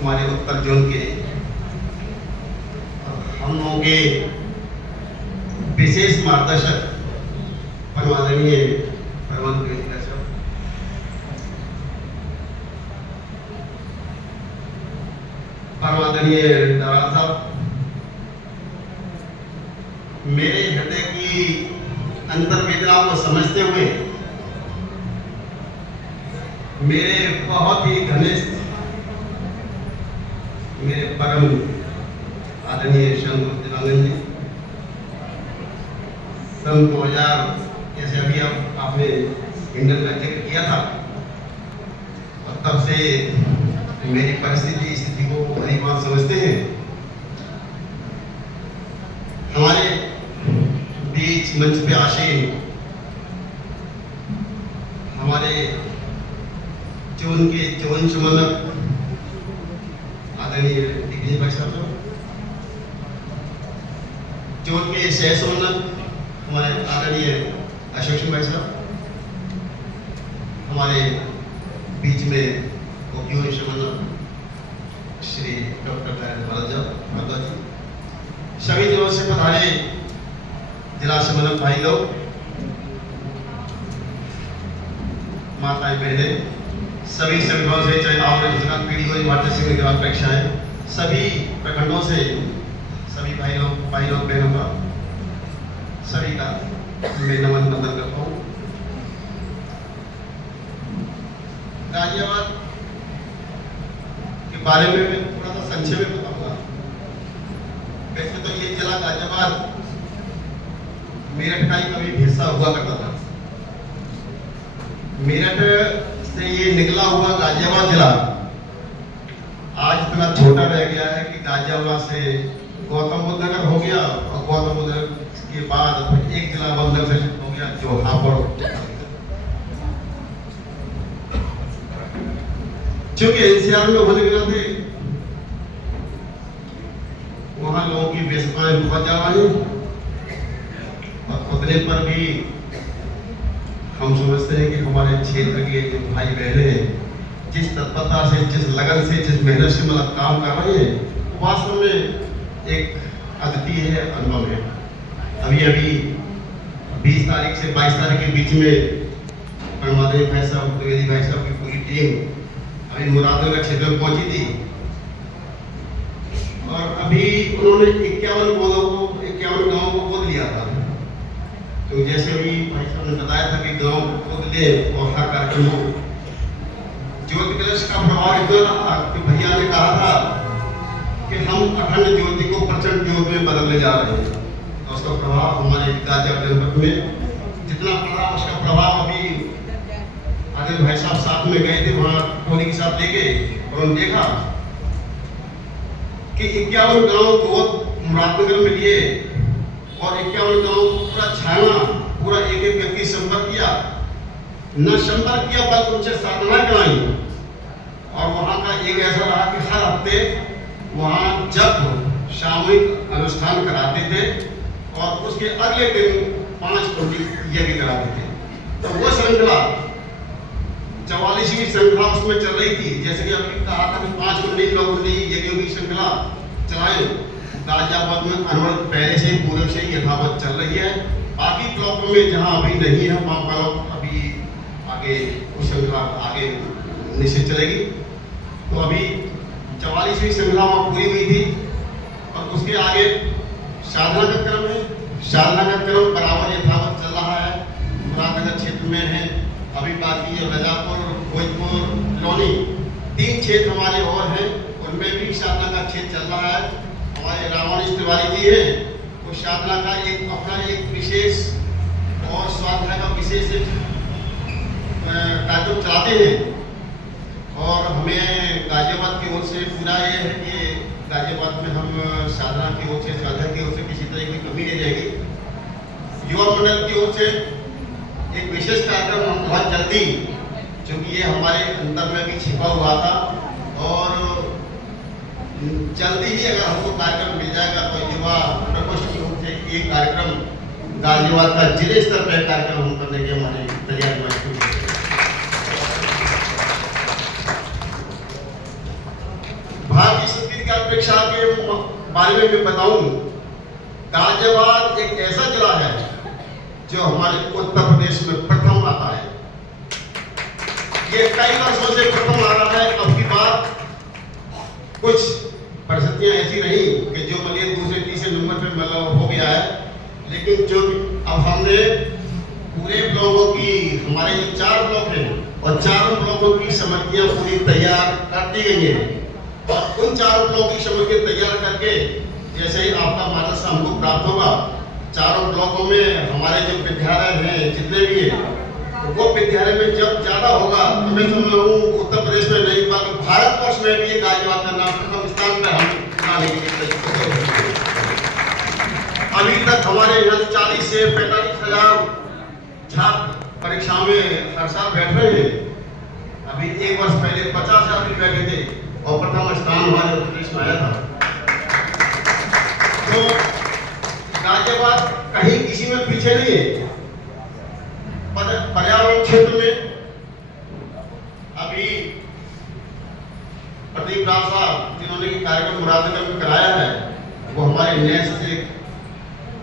हमारे उत्तर जोन के हम लोगों के विशेष मार्गदर्शक परमादरणीय परमंत वेदिका साहब, परमादरणीय दराल साहब, मेरे हृदय की अंतर्वेदनाओं को समझते हुए मेरे बहुत ही घनिष्ठ, मेरे परम आदरणीय शंकर दिवांगन जी, सन 2000 जैसे अभी अब आपने इंडियन का जिक्र किया था, और तब से मेरी परिस्थिति स्थिति को भली बात समझते हैं। हमारे बीच मंच पे आसीन हमारे जोन के जोन समन्वयक आदरणीय दिग्विजय भाई साहब, जोन के सह समन्वयक हमारे आदरणीय अशोक सिंह भाई साहब, हमारे बीच में उपयोगी समन्वयक श्री डॉक्टर भारद्वाज जी, सभी जिलों से पधारे जिला समन्वयक भाई लोग, माताएं बहनें, सभी संगठनों से, चाहे आप पीढ़ी हो, भारतीय सिविल ग्राम परीक्षाएं, सभी प्रखंडों से सभी भाई लोग बहनों का सभी का मैं नमन करता हूँ। गाजियाबाद के बारे में मैं थोड़ा सा संक्षेप में बताऊंगा। वैसे तो ये जिला गाजियाबाद मेरठ का ही कभी हिस्सा हुआ करता था। मेरठ से ये निकला हुआ गाजियाबाद जिला आज इतना छोटा रह गया है कि गाजियाबाद से गौतम बुद्ध नगर हो गया, और गौतम बुद्ध नगर के बाद एक जिला बंदर से हो गया जो हापुड़। क्योंकि एनसीआर में होने के नाते वहां लोगों की व्यस्तताएं बहुत ज्यादा है, और उतने पर भी हम समझते हैं कि हमारे क्षेत्र के जो भाई बहने जिस तत्परता से, जिस लगन से, जिस मेहनत से मतलब काम कर रहे हैं, वो वास्तव में एक अद्वितीय है, अनुभव है। अभी 20 तारीख से 22 तारीख के बीच में परमादरणीय भाई साहब, द्विवेदी भाई साहब की पूरी टीम अभी मुरादनगर क्षेत्र में पहुंची थी, और अभी उन्होंने 51 गाँवों को गोद लिया था। तो जैसे अभी भाई साहब ने बताया था कि गाँव गोद ले और हर कार्यक्रम हो, ज्योति कलश का प्रभाव इतना कि भैया ने कहा था कि हम अखंड ज्योति को प्रचंड ज्योति में बदलने जा रहे हैं। तो उसका प्रभाव हमारे गाजियाबाद जनपद में जितना पड़ा, उसका प्रभाव अभी आदिल भाई साहब साथ में गए थे वहाँ टोली के साथ लेके, और उन्होंने देखा कि 51 गाँव गोद मुरादनगर में लिए, और 51 गाँव पूरा छाना, पूरा एक एक व्यक्ति संपर्क किया, न संपर्क किया बल्कि उनसे साधना कराई। और वहाँ का एक ऐसा रहा कि हर हफ्ते वहाँ जब सामूहिक अनुष्ठान कराते थे, और उसके अगले दिन 5 कोटि यज्ञ कराते थे। तो वो श्रृंखला 44वीं श्रृंखला उसमें चल रही थी। जैसे कि अभी कहा था कि 5 कुंडली यज्ञों की श्रृंखला चलाए गाजियाबाद में अनवरत पहले से पूर्व से यथावत चल रही है। बाकी ब्लॉकों में जहां अभी नहीं है वहां पर अभी आगे उस श्रृंखला आगे निश्चित चलेगी। तो अभी 44वीं श्रृंखला वहां पूरी हुई थी, और उसके आगे साधना का क्रम है। साधना का क्रम बराबर यथावत चल रहा है, मुरादनगर क्षेत्र में है। अभी बाकी रजापुर, भोजपुर, लौनी 3 क्षेत्र हमारे और हैं, उनमें भी साधना का क्षेत्र चल रहा है। हमारे रामानुज तिवारी जी हैं, वो साधना का अपना एक विशेष और स्वाध्याय का विशेष कार्यक्रम चलाते हैं। और हमें गाजियाबाद की ओर से पूरा ये है कि गाजियाबाद में हम साधना की ओर से, स्वाध्याय की ओर से किसी तरह की कमी नहीं रहेगी। युवा मंडल की ओर से एक विशेष कार्यक्रम हम बहुत जल्दी, क्योंकि ये हमारे अंदर में भी छिपा हुआ था, और जल्दी ही अगर हमको कार्यक्रम मिल जाएगा तो युवा प्रकोष्ठ की ओर से एक कार्यक्रम गाजियाबाद का जिले स्तर पर कार्यक्रम हम करने की हमारी तैयारी मौजूद है। बारे में मैं बताऊं, गाजियाबाद एक ऐसा जिला है जो हमारे उत्तर प्रदेश में प्रथम आता है। ये कई वर्षों से प्रथम आ रहा है। अब की बात कुछ परिस्थितियां ऐसी रही कि जो मलिए दूसरे तीसरे नंबर पे मतलब हो गया है, लेकिन जो अब हमने पूरे ब्लॉकों की, हमारे जो 4 ब्लॉक हैं और चारों ब्लॉकों की समितियां पूरी तैयार कर दी गई हैं और उन 4 ब्लॉकों की समितियां तैयार करके जैसे ही आपका मार्गदर्शन हमको प्राप्त होगा, चारों ब्लॉकों में हमारे जो विद्यालय हैं जितने भी हैं, वो विद्यालय में जब ज्यादा होगा तो मैं समझ रहा हूँ उत्तर प्रदेश में नहीं बल्कि भारतवर्ष में भी गाजियाबाद का नाम प्रथम स्थान पर हम लाने के लिए। अभी तक हमारे यहाँ 40 से 45 हजार छात्र परीक्षा में हर साल बैठ रहे हैं। अभी 1 वर्ष पहले 50 हजार भी बैठे थे और प्रथम स्थान हमारे उत्तर प्रदेश में आया था। तो गाजियाबाद कहीं किसी में पीछे नहीं है। पर्यावरण क्षेत्र में अभी प्रदीप राव साहब जिन्होंने कार्यक्रम मुरादनगर में कराया है, वो हमारे नैतिक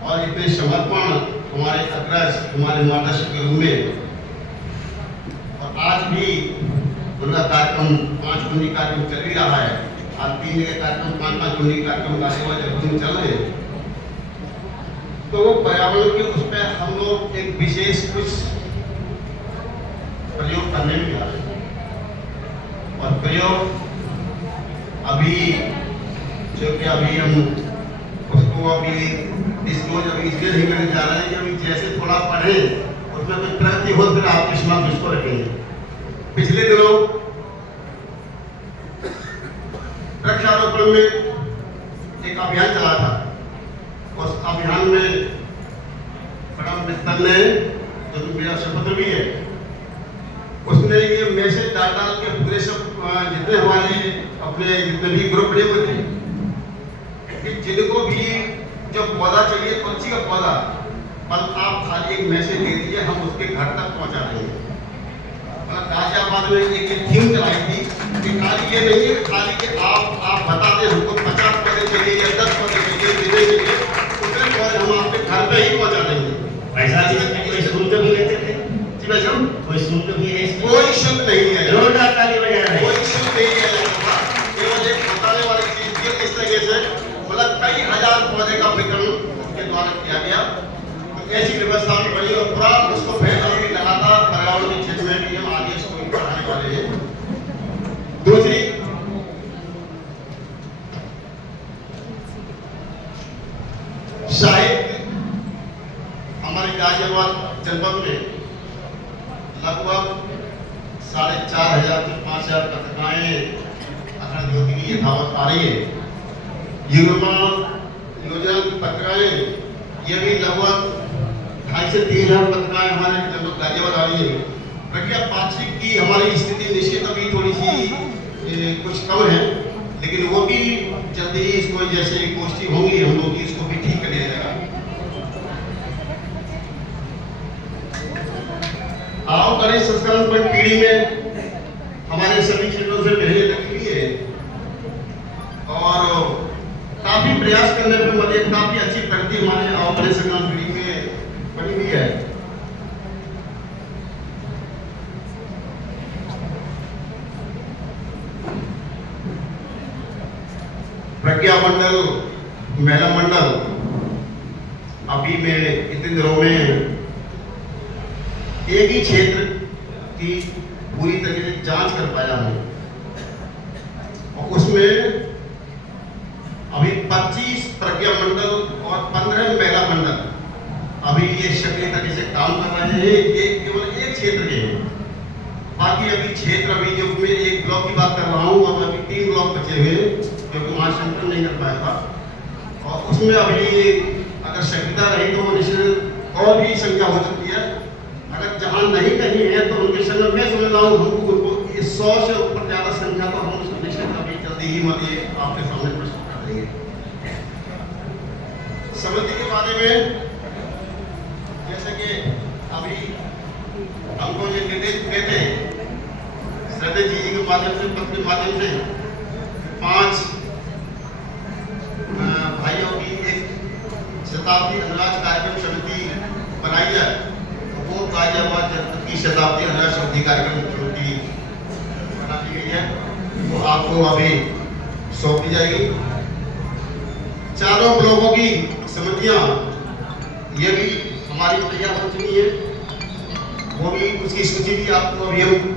और इतने समर्पण हमारे अग्रज हमारे मार्गदर्शक के रूप में, और आज भी उनका कार्यक्रम 5 कुंडी कार्यक्रम चल ही रहा है। आज 3 कार्यक्रम 5-5 कुंडी कार्यक्रम गाजियाबाद चल रहे हैं। तो वो पर्यावरण के उस पर हम लोग एक विशेष कुछ प्रयोग करने में जा रहे हैं और प्रयोग अभी जो कि अभी हम उसको अभी डिस्क्लोज अभी इसलिए नहीं करने जा रहे हैं कि अभी जैसे थोड़ा पढ़े उसमें कोई प्रगति हो फिर आपके समक्ष उसको रखेंगे। पिछले दिनों वृक्षारोपण में एक अभियान चला था। उस अभियान में मैडम मित्तल ने, जो मेरा शपथ भी है, उसने ये मैसेज डाल के पूरे सब जितने हमारे अपने जितने भी ग्रुप बने हुए थे कि जिनको भी जो पौधा चाहिए पंछी का पौधा, बस आप खाली एक मैसेज दे दीजिए, हम उसके घर तक पहुंचा देंगे। और गाजियाबाद में एक थीम चलाई थी कि खाली ये नहीं है खाली कि आप बता दें हमको 50 पौधे चाहिए या 10 पौधे चाहिए, जितने चाहिए उतने पौधे हम आपके घर पे ही पहुंचा देंगे। ऐसा कोई शुल्क भी लेते थे? जी भाई साहब, कोई शुल्क भी है इसमें? कोई शुल्क नहीं है, रोड ताली बजा रहे हैं, कोई शुल्क नहीं है। केवल एक बताने वाली चीज ये इस तरीके से मतलब कई हजार पौधे का वितरण उसके द्वारा किया गया। तो ऐसी व्यवस्था भी बनी और पूरा उसको फिर हम भी लगातार पर्यावरण के क्षेत्र में भी हम आगे इसको बढ़ाने वाले हैं। दूसरी साहित्य, हमारे गाजियाबाद जनपद में लगभग 4,500 से 5,000 पत्रिकाएं अखंड ज्योति की यथावत आ रही है। युवा योजना की पत्रिकाएं ये भी लगभग 2,500 से 3,000 पत्रिकाएं हमारे जनपद गाजियाबाद आ रही है। प्रक्रिया पाक्षिक की हमारी स्थिति निश्चित अभी थोड़ी सी कुछ कम है, लेकिन वो भी जल्दी ही इसको जैसे गोष्ठी होंगी हम लोग इसको भी ठीक कर दिया जाएगा। आओ गणेश संस्करण पर पीढ़ी में हमारे सभी क्षेत्रों से पहले लगी हुई है और काफी प्रयास करने पर मुझे काफी अच्छी प्रगति हमारे आओ गणेश संस्करण पीढ़ी में बनी हुई है। प्रज्ञा मंडल, महिला मंडल, अभी मैं इतने दिनों में एक ही क्षेत्र की पूरी तरीके से जांच कर पाया हूं और उसमें अभी 25 प्रज्ञा मंडल और 15 महिला मंडल अभी ये सक्रिय तरीके से काम कर रहे हैं। ये केवल एक क्षेत्र के हैं, बाकी अभी क्षेत्र अभी जो मैं एक ब्लॉक की बात कर रहा हूँ और अभी 3 ब्लॉक बचे हुए क्योंकि वहाँ संकलन नहीं कर पाया था और उसमें अभी अगर सक्रियता रही तो निश्चित और भी संख्या हो सकती है। अगर जहाँ नहीं कहीं है तो उनके संग मैं समझ रहा हूँ उनको 100 से ऊपर ज्यादा संख्या तो हम उसको निश्चित अभी जल्दी ही मतलब आपके सामने प्रस्तुत कर देंगे। समिति के बारे में जैसे कि अभी हमको ये निर्देश दिए थे श्रद्धेय जी के माध्यम से, पत्र के माध्यम से 5 शताब्दी अनाज कार्यक्रम समिति बनाई है, तो वो गाजियाबाद जनपद की शताब्दी अनाज समिति कार्यक्रम समिति बना दी गई है, वो आपको अभी सौंप दी जाएगी। चारों ब्लॉकों की समितियां ये भी हमारी तैयार हो चुकी है, वो भी उसकी सूची भी आपको अभी हम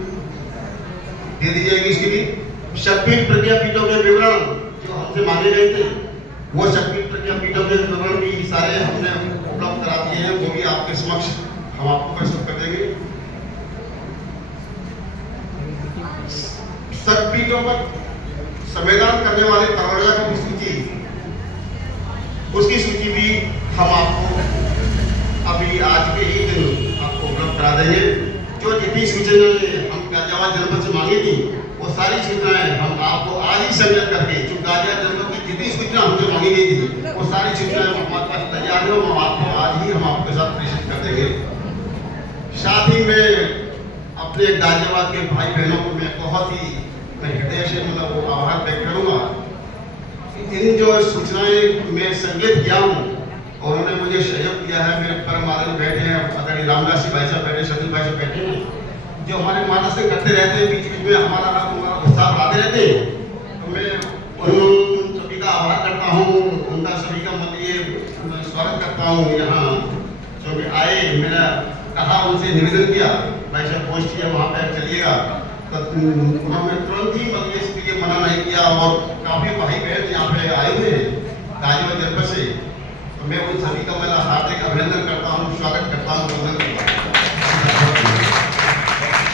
दे दी जाएगी। इसके लिए शक्तिपीठ प्रज्ञापीठों के विवरण जो हमसे मांगे गए थे, वो शक्तिपीठ प्रज्ञापीठों के विवरण भी सारे हमने उपलब्ध करा दिए हैं, वो भी आपके समक्ष हम आपको प्रस्तुत कर देंगे। शक्तिपीठों पर संविधान करने वाले परवरिया की सूची, उसकी सूची भी हम आपको अभी आज के ही दिन आपको उपलब्ध करा देंगे। जो जितनी सूचनाएं हम गाजियाबाद जनपद से मांगी थी, वो सारी सूचनाएं हम आपको आज ही संकलित करके, जो गाजियाबाद जनपद की जितनी सूचना हमसे मांगी गई थी, वो सारी सूचनाएं हमारे पास तैयार है, हम आपको आज ही हम आपके साथ प्रेषित कर देंगे। साथ ही मैं अपने गाजियाबाद के भाई बहनों को मैं हृदय से मतलब आभार व्यक्त करूंगा। इन जो सूचनाएं मैं संकलित किया हूँ और उन्होंने मुझे सहयोग दिया है, मेरे परम आदरणीय बैठे हैं, आदरणीय रामदास जी भाई साहब बैठे, सतीश भाई साहब बैठे हैं, जो हमारे माता से करते रहते हैं, बीच बीच में हमारा उत्साह बढ़ाते रहते हैं, तो मैं उन सभी का आभार करता हूँ, उनका सभी का मतलब स्वागत करता हूँ यहाँ जो भी आए। मैंने कहा, उनसे निवेदन किया, भाई साहब पोस्ट है वहाँ पर चलिएगा, तो उन्होंने तुरंत ही मतलब इसके लिए मना नहीं किया और काफ़ी भाई बहन यहाँ पे आए हुए हैं गाजियाबाद जनपद से, तो मैं उन सभी का मैं हार्दिक अभिनंदन करता हूँ, स्वागत करता हूँ, वंदन करता हूँ।